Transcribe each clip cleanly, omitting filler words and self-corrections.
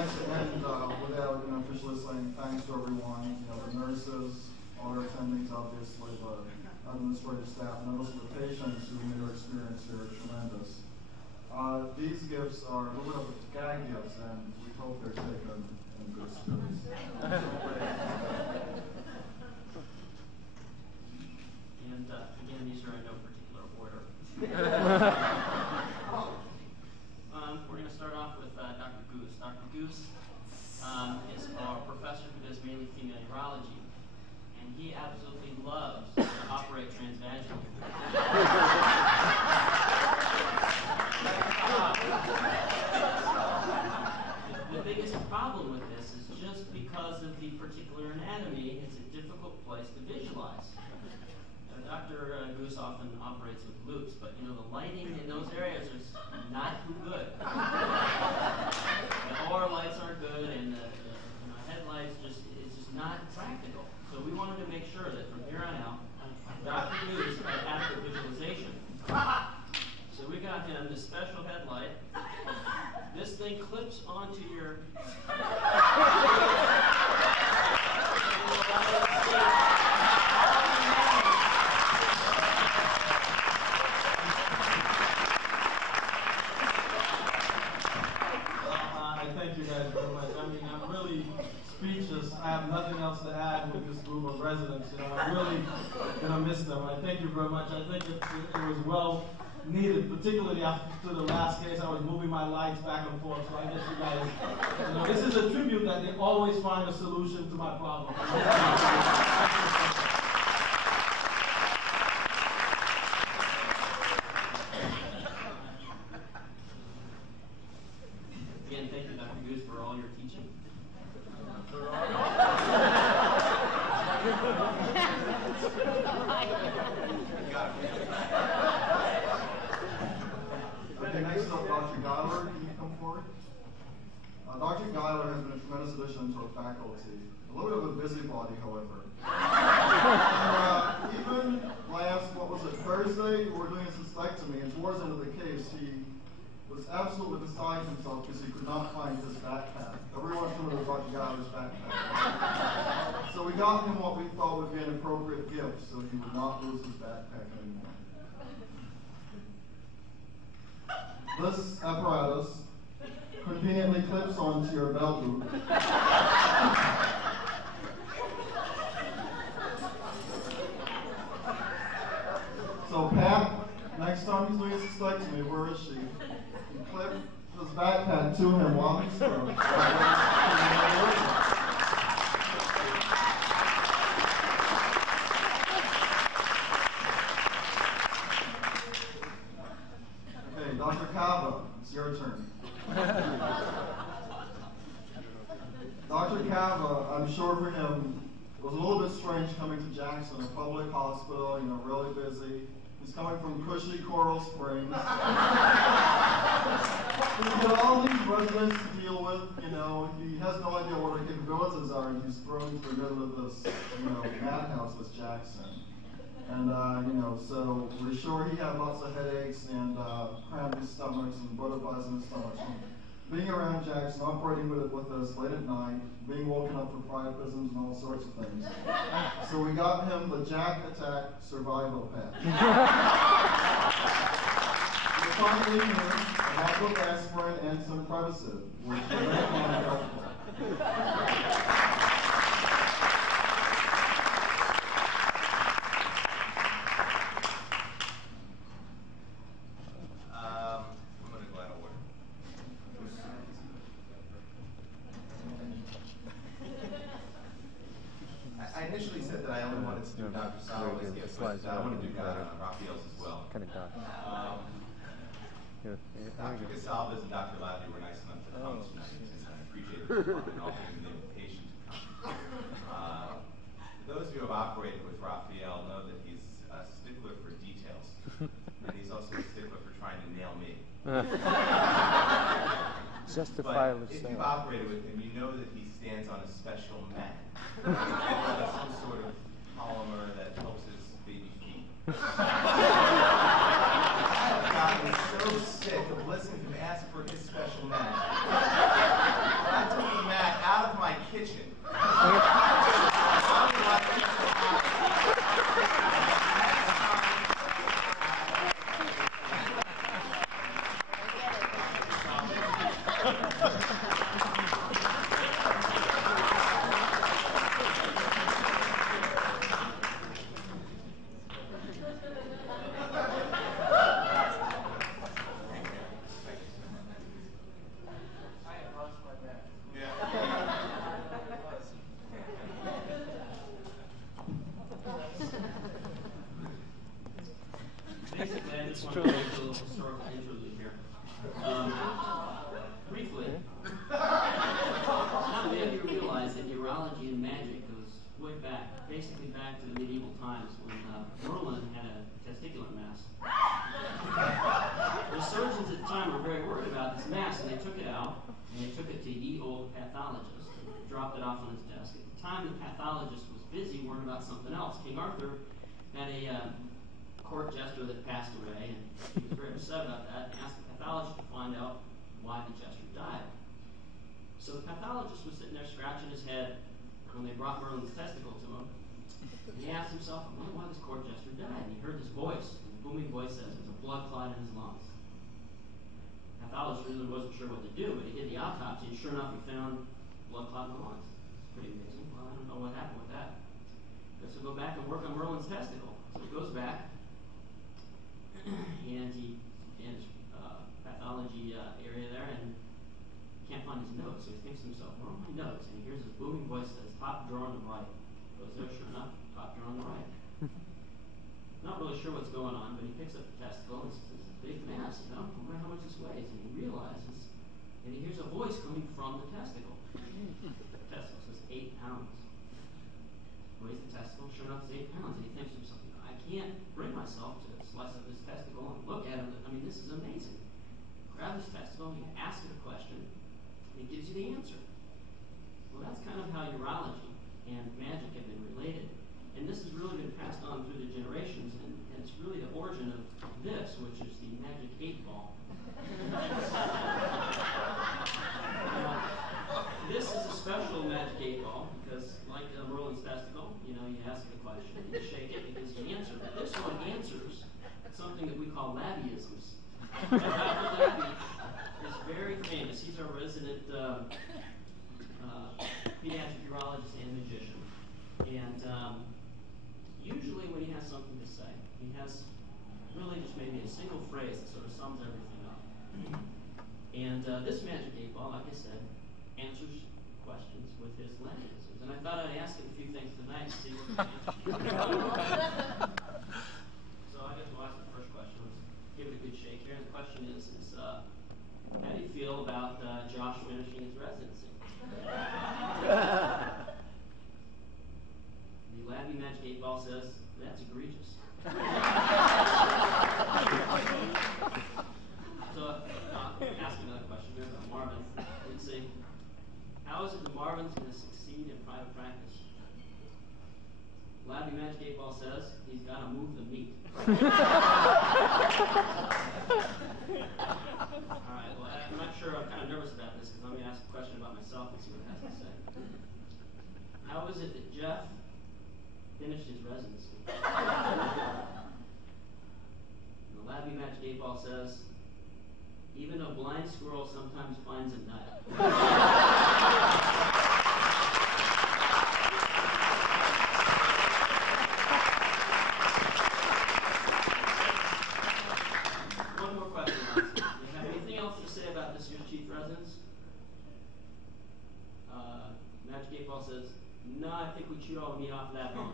like to end without officially saying thanks to everyone, the nurses, all our attendings, obviously, the administrative staff, and also the patients who made our experience here tremendous. These gifts are a little bit of gag gifts, and we hope they're taken in good spirits. And again, these are in no particular order. We're going to start off with Dr. Goose. Dr. Goose is our professor who does mainly female urology, and he absolutely loves to operate transvaginally. The biggest problem with this is just because of the particular anatomy, it's a difficult place to visualize. Dr. Goose often operates with loops, but the lighting in those areas is not too good. The OR lights aren't good, and the headlights it's just not practical. So we wanted to make sure that from here on out, Dr. Goose had adequate visualization. So we got him this special headlight. This thing clips onto your Thank you guys very much. I mean, I'm really speechless. I have nothing else to add with this group of residents. I'm really going to miss them. I thank you very much. I think it was well needed, particularly after the last case. I was moving my lights back and forth, so I guess you guys, this is a tribute that they always find a solution to my problem. Again, thank you, Dr. Goose, for all your teaching. Okay, next up, Dr. Geiler, can you come forward? Dr. Geiler has been a tremendous addition to our faculty. A little bit of a busybody, however. Even last, Thursday, we were doing a cystectomy, and towards the end of the case, he was absolutely beside himself because he could not find his backpack. Everyone's familiar with Dr. Geiler's backpack. So we got him what we thought would be an appropriate gift, so he would not lose his backpack anymore. This apparatus conveniently clips onto your belt loop. So Pat, next time he's doing a cystectomy, where is she? You clip his backpack to him while he's stroking. Okay, Dr. Cava, it's your turn. Dr. Cava, I'm sure for him, it was a little bit strange coming to Jackson, a public hospital, really busy. He's coming from cushy Coral Springs. He's got all these residents to deal with, he has no idea what our capabilities are, and he's thrown into the middle of this, madhouse that's Jackson. And, so we're sure he had lots of headaches and cramped his stomachs and butterflies in his stomach. Being around Jackson, operating with us late at night, being woken up for priapisms and all sorts of things. So we got him the Jack Attack Survival Pack. We're finally here, a bottle of aspirin and some Prevacid, which is very helpful. I initially said that I only wanted to do Dr. Solomon's gifts, but I want to do Raphael's as well. Kind of dark. Dr. Casalves and Dr. Lavey were nice enough to come tonight, and I appreciate the department offering the invitation to come. Those of you who have operated with Raphael know that he's a stickler for details, and he's also a stickler for trying to nail me. Justifiable. But if you've operated with him, you know that he stands on a special mat. Some sort of polymer that helps his baby feet. I've gotten so sick of listening to him ask for his special mat. I to do a little historical interlude here. Briefly, now maybe you realize that urology and magic goes way back, basically back to the medieval times when Merlin had a testicular mass. The surgeons at the time were very worried about this mass, and they took it out, and they took it to ye old pathologist, and dropped it off on his desk. At the time, the pathologist was busy worrying about something else. King Arthur had a court jester that passed away, and he was very upset about that, and asked the pathologist to find out why the jester died. So the pathologist was sitting there scratching his head when they brought Merlin's testicle to him. And he asked himself, I wonder why this court jester died. And he heard this voice, and the booming voice says, there's a blood clot in his lungs. The pathologist really wasn't sure what to do, but he did the autopsy, and sure enough, he found blood clot in the lungs. It's pretty amazing. Well, I don't know what happened with that. So go back and work on Merlin's testicle. So he goes back, and he in his pathology area there, and can't find his notes. So he thinks to himself, where are my notes? And he hears this booming voice that says, top drawer on the right. Goes there, sure enough, top drawer on the right. Not really sure what's going on, but he picks up the testicle, and it's a big mass, you know, I wonder how much this weighs. And he realizes, and he hears a voice coming from the testicle. The testicle says 8 pounds. Weighs the testicle, sure enough, it's 8 pounds. And he thinks to himself, I can't bring myself to slice up this testicle and look at it. I mean, this is amazing. Grab this testicle, you ask it a question, and it gives you the answer. Well, that's kind of how urology and magic have been related. And this has really been passed on through the generations, and it's really the origin of this, which is the magic 8-ball. Now, this is a special magic 8-ball because, like Merlin's testicle, you know, you ask it a question, you shake it, it gives you an answer. But this one answers something that we call labbyisms. And Dr. Labby is very famous. He's our resident pediatric urologist and magician. And usually when he has something to say, he has really just maybe a single phrase that sort of sums everything up. And this magic 8-ball, like I said, answers questions with his labbyisms. And I thought I'd ask him a few things tonight to see what he answers. So I guess we'll ask the first question. Let's give it a good shake here. And the question is how do you feel about Josh finishing his residency? The Labby Magic 8-ball says, that's egregious. So I'll ask another question here about Marvin. Let's see. How is it that Marvin's going to succeed in private practice? Labby Magic 8-ball says he's got to move the meat. Alright, well, I'm not sure. I'm kind of nervous about this because I'm going to ask a question about myself and see what it has to say. How is it that Jeff finished his residency? The Labby Magic 8-ball says, even a blind squirrel sometimes finds a nut. One more question. Do you have anything else to say about this year's chief residence? Magic 8-ball says, no, I think we chewed all the meat off of that bone.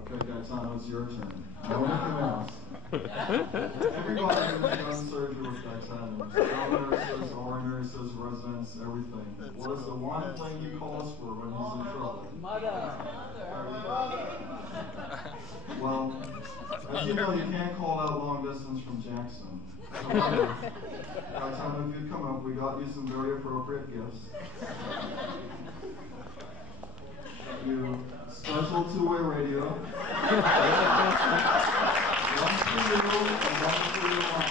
Okay, Gaetano, it's your turn. No one can else. Everybody has done surgery with Gaetano. Our nurses, our nurses, residents, everything. What is the one thing he calls for when he's in trouble? Mother. Well, as you know, you can't call out long distance from Jackson. However, Gaetano, if you'd come up, we got you some very appropriate gifts. You special two-way radio. One for you and one for your mom.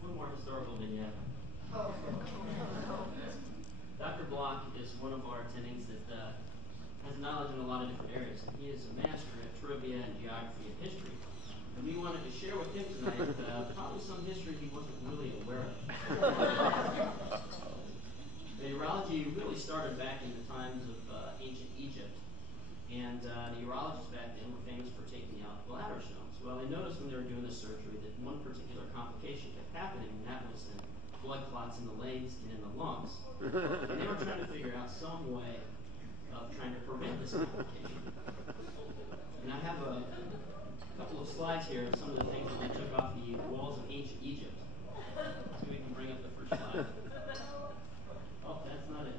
One more historical vignette. Block is one of our attendings that has knowledge in a lot of different areas. And he is a master at trivia and geography and history. And we wanted to share with him tonight probably some history he wasn't really aware of. The urology really started back in the times of ancient Egypt. And the urologists back then were famous for taking out bladder stones. Well, they noticed when they were doing this surgery that one particular complication kept happening, and that was in blood clots in the legs and in the lungs. And they were trying to figure out some way of trying to prevent this complication. And I have a couple of slides here of some of the things that they took off the walls of ancient Egypt. So we can bring up the first slide. Oh, that's not it.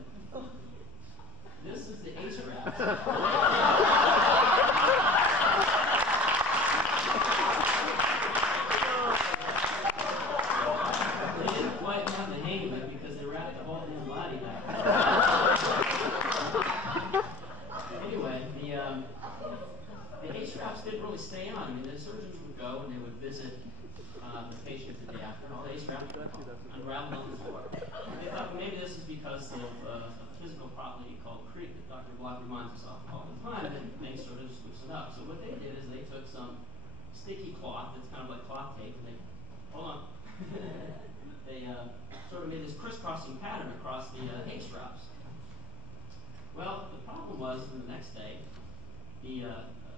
This is the ace wrap. They didn't quite have the hang of it because they wrapped the whole damn body back. Anyway, the ace wraps didn't really stay on. I mean, the surgeons would go and they would visit the patient the day after, and all the ace wraps would unravel on the floor. They thought maybe this is because of a physical property called creep that Dr. Block reminds us of all the time, and things sort of just loosen up. So what they did is they took some sticky cloth that's kind of like cloth tape, and they, hold on, they sort of made this crisscrossing pattern across the ace wraps. Well, the problem was, the next day, the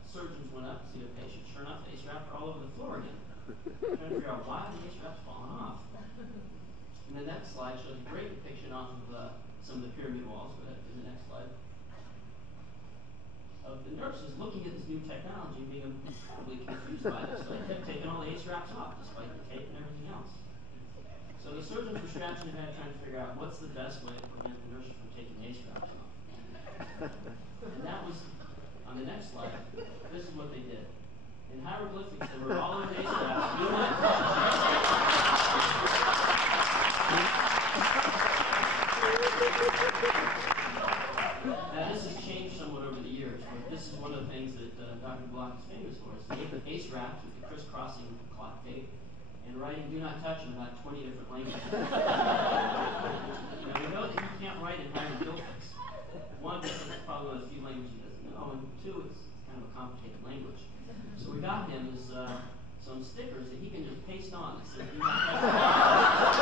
surgeons went up to see the patient. Sure enough, the ace wraps are all over the floor again. Trying to figure out why the ace wraps falling off. And the next slide shows a great depiction off of some of the pyramid walls. Go ahead to the next slide. Of the nurses looking at this new technology, being incredibly confused by this. So they kept taking all the ace wraps off, despite the tape and everything else. So the surgeons were scratching their head trying to figure out what's the best way to prevent the nurses from taking the ace wraps off. And that was, on the next slide, this is what they did. In hieroglyphics, they were all over ace wraps. Do not touch. Now, this has changed somewhat over the years, but this is one of the things that Dr. Block is famous for, is the ace wraps with the crisscrossing cloth tape and writing "do not touch" in about 20 different languages. Now, we know that you can't write in hieroglyphics. One, because it's probably one of the few languages he doesn't know, and two, it's kind of a complicated language. So we got him is some stickers that he can just paste on that says "do not touch."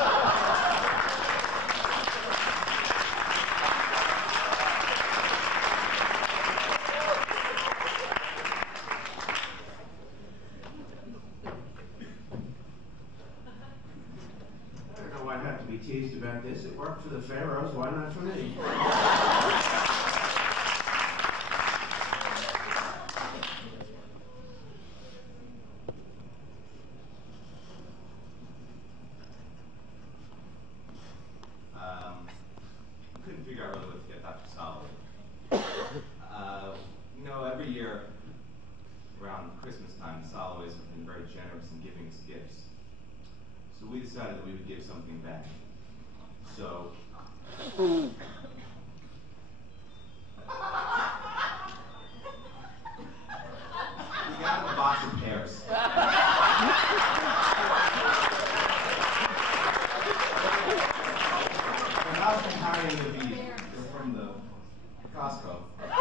Teased about this. It worked for the pharaohs. Why not for me? Couldn't figure out really what to get Dr. Soloway. You know, every year around Christmas time, the Soloways have been very generous in giving us gifts. So we decided that we would give something back. So, we got a box of pears. The house from Harry and the Bee, they're from the Costco. They're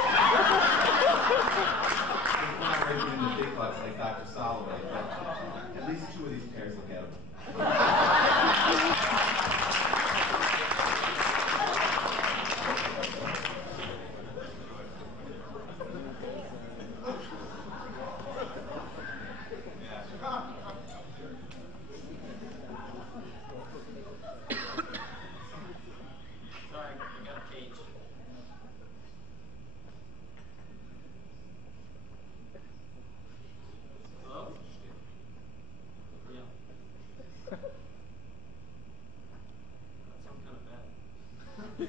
not raising in the big bucks like Dr. Soloway, but at least 2 of these pears will get them. Do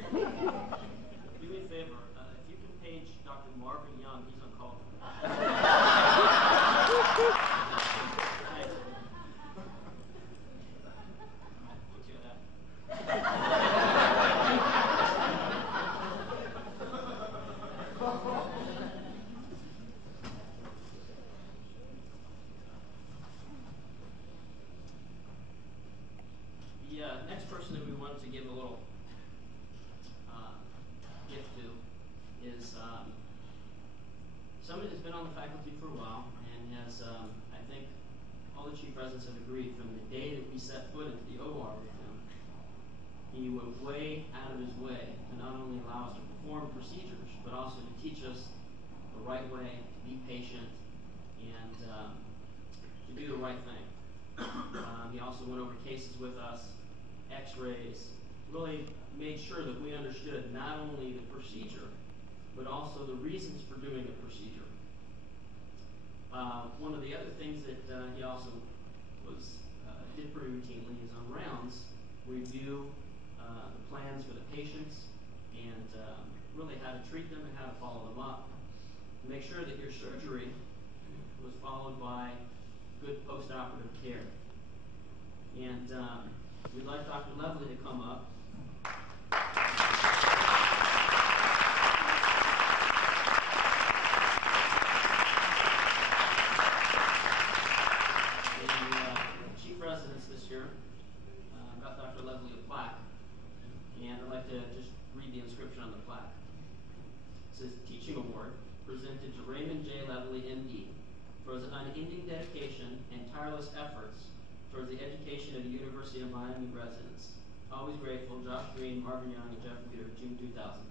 me a favor, if you can page Dr. Marvin Young, he's on call. The next person that we wanted to give a little on the faculty for a while, and has, I think, all the chief residents have agreed from the day that we set foot into the OR with him, he went way out of his way to not only allow us to perform procedures, but also to teach us the right way, to be patient, and to do the right thing. He also went over cases with us, x-rays, really made sure that we understood not only the procedure, but also the reasons for doing the procedure. One of the other things that he also did pretty routinely is on rounds, review the plans for the patients and really how to treat them and how to follow them up. To make sure that your surgery was followed by good post-operative care. And we'd like Dr. Levely to come up. This year, got Dr. Levely a plaque, and I'd like to just read the inscription on the plaque. It says, Teaching Award, presented to Raymond J. Levely, M.D., for his unending dedication and tireless efforts towards the education of the University of Miami residents. Always grateful, Josh Green, Marvin Young, and Jeff Weeder, June 2000.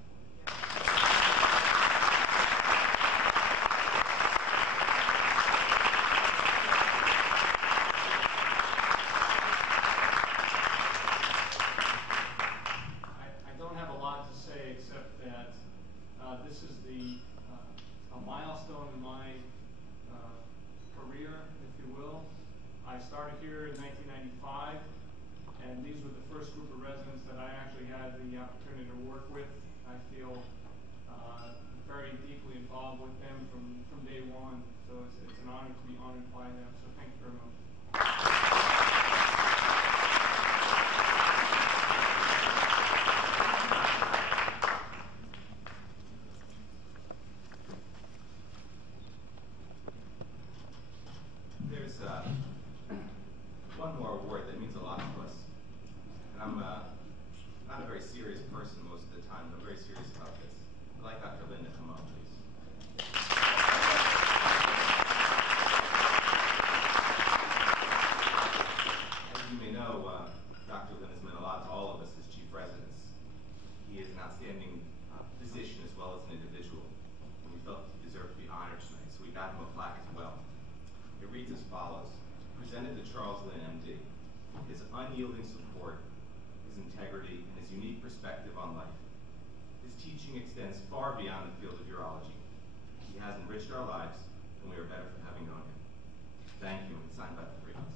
This is a milestone in my career, if you will. I started here in 1995, and these were the first group of residents that I actually had the opportunity to work with. I feel very deeply involved with them from day one, so it's an honor to be honored by them, so thank you very much. One more award that means a lot to us. And I'm not a very serious person most of the time, but I'm very serious about this. I'd like Dr. Lynn to come up, please. As you may know, Dr. Lynn has meant a lot to all of us as chief residents. He is an outstanding physician as well as an individual, and we felt he deserved to be honored tonight, so we got him a plaque as well. It reads as follows. Presented to Charles Lynn, M.D. His unyielding support, his integrity, and his unique perspective on life. His teaching extends far beyond the field of urology. He has enriched our lives, and we are better for having known him. Thank you, and signed by the three of us.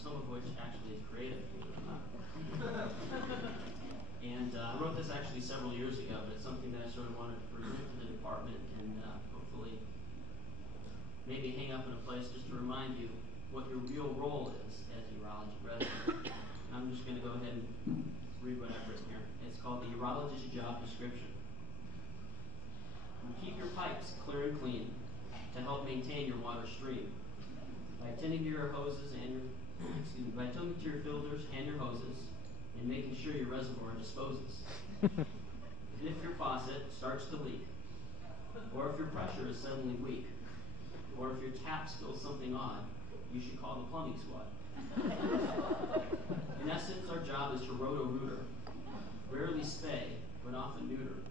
Some of which actually is creative, believe it or not. And I wrote this actually several years ago, but it's something that I sort of wanted to present to the department and hopefully maybe hang up in a place just to remind you what your real role is as a urology resident. And I'm just going to go ahead and read what I've written here. It's called the urologist job description. You keep your pipes clear and clean to help maintain your water stream. By tending to your hoses and your by tending to your filters and your hoses and making sure your reservoir disposes. And if your faucet starts to leak, or if your pressure is suddenly weak, or if your tap spills something odd, you should call the plumbing squad. In essence, our job is to roto-rooter, rarely spay, but often neuter.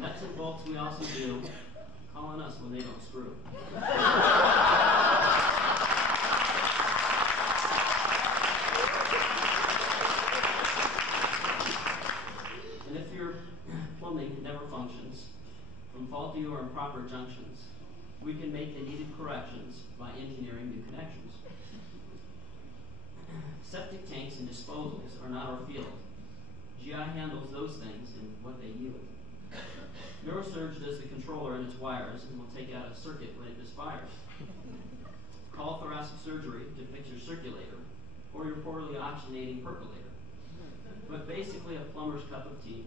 Nuts and bolts we also do, calling us when they don't screw. And if your plumbing never functions, from faulty or improper junctions, we can make the needed corrections by engineering new connections. Septic tanks and disposals are not our field. GI handles those things and what they yield. Neurosurge does the controller and its wires and will take out a circuit when it misfires. Call thoracic surgery to fix your circulator or your poorly oxygenating percolator. But basically a plumber's cup of tea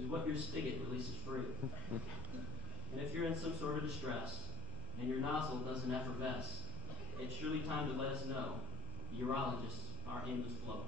is what your spigot releases free. And if you're in some sort of distress and your nozzle doesn't effervesce, it's surely time to let us know. Urologists are aimless flow.